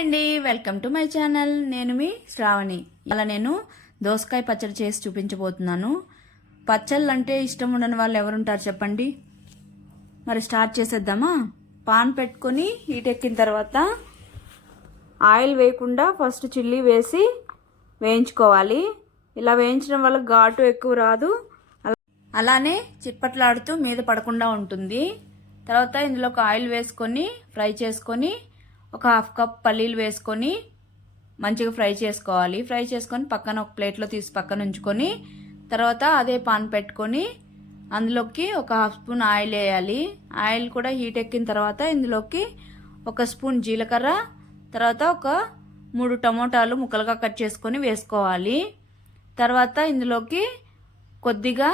అండి. Welcome to my channel. నేను మీ శ్రావణి. ఇలా నేను దోసకాయ పచ్చడి చేసి చూపించబోతున్నాను. పచ్చళ్ళు అంటే ఇష్టం ఉండని వాళ్ళు ఎవరుంటారు చెప్పండి? మరి స్టార్ట్ చేసేద్దామా? పాన్ పెట్టుకొని హీటెక్కిన తర్వాత ఆయిల్ వేయకుండా ఫస్ట్ చిల్లీ వేసి వేయించుకోవాలి. ఇలా వేయించడం వల్ల ఘాటు ఎక్కువ రాదు. అలా- అలానే చిప్పట్లాడుతూ మీద పడకుండా ఉంటుంది. తర్వాత ఇందులో ఒక ఆయిల్ వేసుకొని ఫ్రై చేసుకొని ఒక హాఫ్ కప్ పల్లీలు వేసుకొని మంచిగా ఫ్రై చేసుకోవాలి. ఫ్రై చేసుకొని పక్కన ఒక ప్లేట్లో తీసి పక్కన ఉంచుకొని తర్వాత అదే పాన్ పెట్టుకొని అందులోకి ఒక హాఫ్ స్పూన్ ఆయిల్ వేయాలి. ఆయిల్ కూడా హీట్ ఎక్కిన తర్వాత ఇందులోకి ఒక స్పూన్ జీలకర్ర తర్వాత ఒక మూడు టమోటాలు ముక్కలుగా కట్ చేసుకొని వేసుకోవాలి. తర్వాత ఇందులోకి కొద్దిగా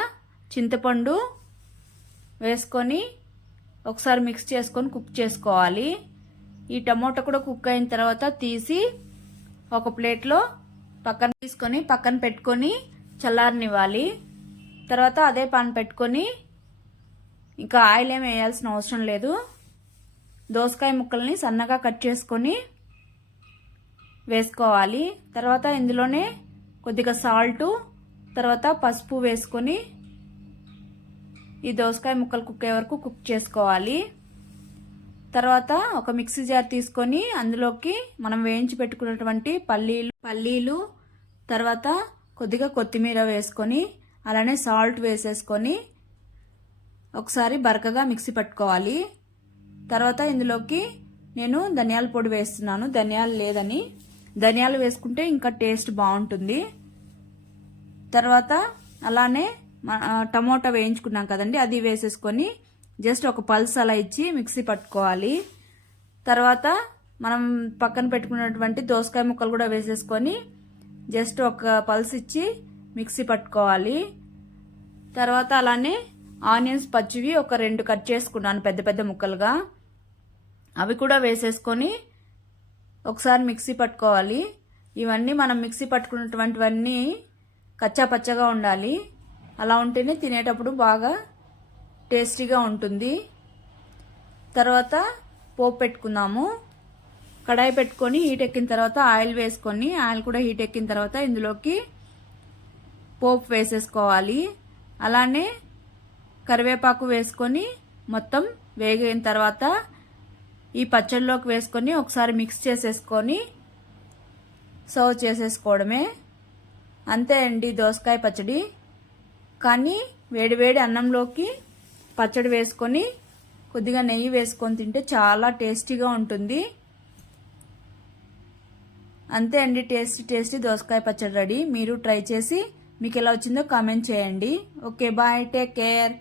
చింతపండు వేసుకొని ఒకసారి మిక్స్ చేసుకొని కుక్ చేసుకోవాలి. ఈ టమోటా కూడా కుక్ అయిన తర్వాత తీసి ఒక ప్లేట్లో పక్కన తీసుకొని పక్కన పెట్టుకొని చల్లారనివ్వాలి. తర్వాత అదే పాన్ పెట్టుకొని ఇంకా ఆయిల్ ఏం వేయాల్సిన అవసరం లేదు. దోసకాయ ముక్కల్ని సన్నగా కట్ చేసుకొని వేసుకోవాలి. తర్వాత ఇందులోనే కొద్దిగా సాల్టు తర్వాత పసుపు వేసుకొని ఈ దోసకాయ ముక్కలు కుక్కే వరకు కుక్ చేసుకోవాలి. తర్వాత ఒక మిక్సీ జార్ తీసుకొని అందులోకి మనం వేయించి పెట్టుకున్నటువంటి పల్లీలు పల్లీలు తర్వాత కొద్దిగా కొత్తిమీర వేసుకొని అలానే సాల్ట్ వేసేసుకొని ఒకసారి బరకగా మిక్సీ పట్టుకోవాలి. తర్వాత ఇందులోకి నేను ధనియాల పొడి వేస్తున్నాను. ధనియాలు లేదని. ధనియాలు వేసుకుంటే ఇంకా టేస్ట్ బాగుంటుంది. తర్వాత అలానే టమోటా వేయించుకున్నాం కదండి అది వేసేసుకొని జస్ట్ ఒక పల్స్ అలా ఇచ్చి మిక్సీ పట్టుకోవాలి. తర్వాత మనం పక్కన పెట్టుకున్నటువంటి దోసకాయ ముక్కలు కూడా వేసేసుకొని జస్ట్ ఒక పల్స్ ఇచ్చి మిక్సీ పట్టుకోవాలి. తర్వాత అలానే ఆనియన్స్ పచ్చివి ఒక రెండు కట్ చేసుకున్నాను పెద్ద పెద్ద ముక్కలుగా. అవి కూడా వేసేసుకొని ఒకసారి మిక్సీ పట్టుకోవాలి. ఇవన్నీ మనం మిక్సీ పట్టుకున్నటువంటివన్నీ కచ్చా పచ్చగా ఉండాలి. అలా ఉంటేనే తినేటప్పుడు బాగా టేస్టీగా ఉంటుంది. తర్వాత పోపు పెట్టుకున్నాము కడాయి పెట్టుకొని హీట్ ఎక్కిన తర్వాత ఆయిల్ వేసుకొని ఆయిల్ కూడా హీట్ ఎక్కిన తర్వాత ఇందులోకి పోపు వేసేసుకోవాలి. అలానే కరివేపాకు వేసుకొని మొత్తం వేగిన తర్వాత ఈ పచ్చడిలోకి వేసుకొని ఒకసారి మిక్స్ చేసేసుకొని సర్వ్ చేసేసుకోవడమే. అంతే అండి దోసకాయ పచ్చడి. కానీ వేడివేడి అన్నంలోకి పచ్చడి వేసుకొని కొద్దిగా నెయ్యి వేసుకొని తింటే చాలా టేస్టీగా ఉంటుంది. అంతే అండి టేస్టీ టేస్టీ దోసకాయ పచ్చడి రెడీ. మీరు ట్రై చేసి మీకు ఎలా వచ్చిందో కామెంట్ చేయండి. Okay bye take care.